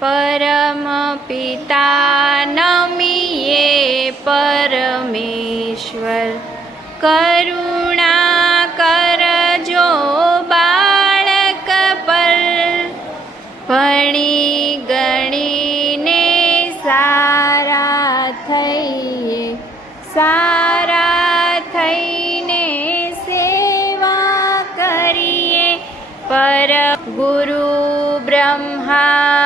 પરમ પિતા નમીએ પરમેશ્વર. કરુણા કરજો બાળક પર. ભણી ગણીને સારા થઈએ. સારા થઈને સેવા કરીએ. પર ગુરુ બ્રહ્મા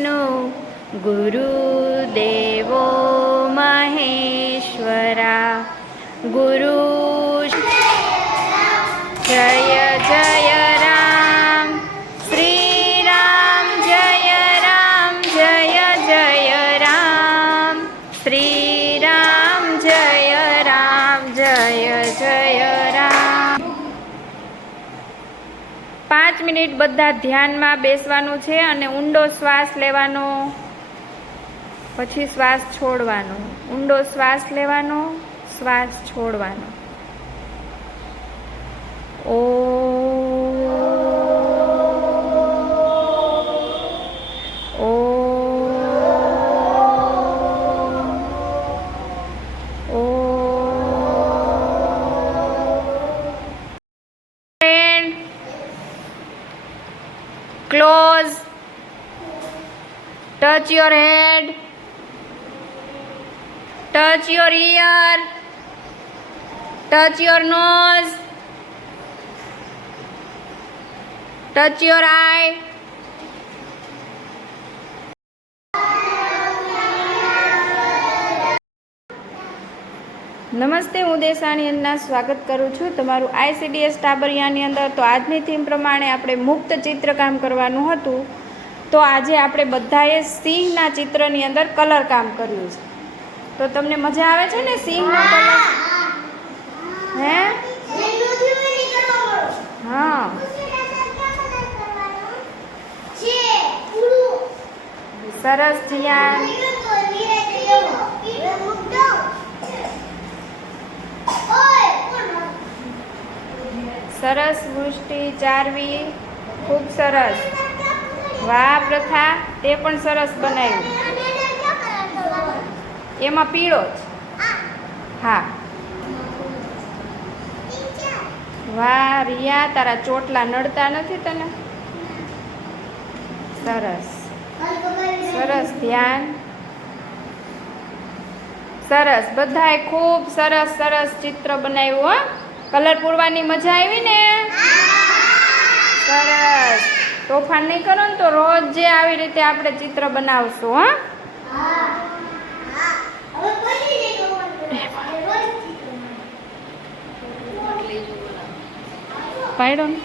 विष्णु गुरुदेवो महेश्वरा गुरु પાંચ મિનિટ બધા ધ્યાનમાં બેસવાનું છે અને ઊંડો શ્વાસ લેવાનો, પછી શ્વાસ છોડવાનો. ઊંડો શ્વાસ લેવાનો, શ્વાસ છોડવાનો. Close. Touch your head. Touch your ear. Touch your nose. Touch your eye નમસ્તે હું દેસાણી અંદના સ્વાગત કરું છું તમારું આઈસીડીએસ ટાબરિયાની અંદર. તો આજની થીમ પ્રમાણે આપણે મુક્ત ચિત્રકામ કરવાનું હતું. તો આજે આપણે બધાએ સિંહના ચિત્રની અંદર કલર કામ કર્યું છે. તો તમને મજા આવે છે ને સિંહનો કલર? હે. હા? સરસ જીયાન. સરસ વૃષ્ટિ, ચારવી, ખૂબ સરસ. વાહ, પ્રથા, તે પણ સરસ બનાવ્યું. એમાં પીળો જ. હા. વાહ, રિયા, તારા ચોટલા નડતા નથી તને? સરસ. સરસ ધ્યાન. સરસ. બધાએ ખૂબ સરસ સરસ ચિત્ર બનાવ્યું, હો. કલર પૂરવાની મજા આવી ને? સરસ. તોફાન નહીં કરો ને તો રોજ જે આવી રીતે આપણે ચિત્ર બનાવશું, હા. પાડો ને?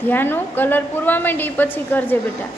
ધ્યાનો કલર પૂરવા માંડી પછી કરજે બેટા.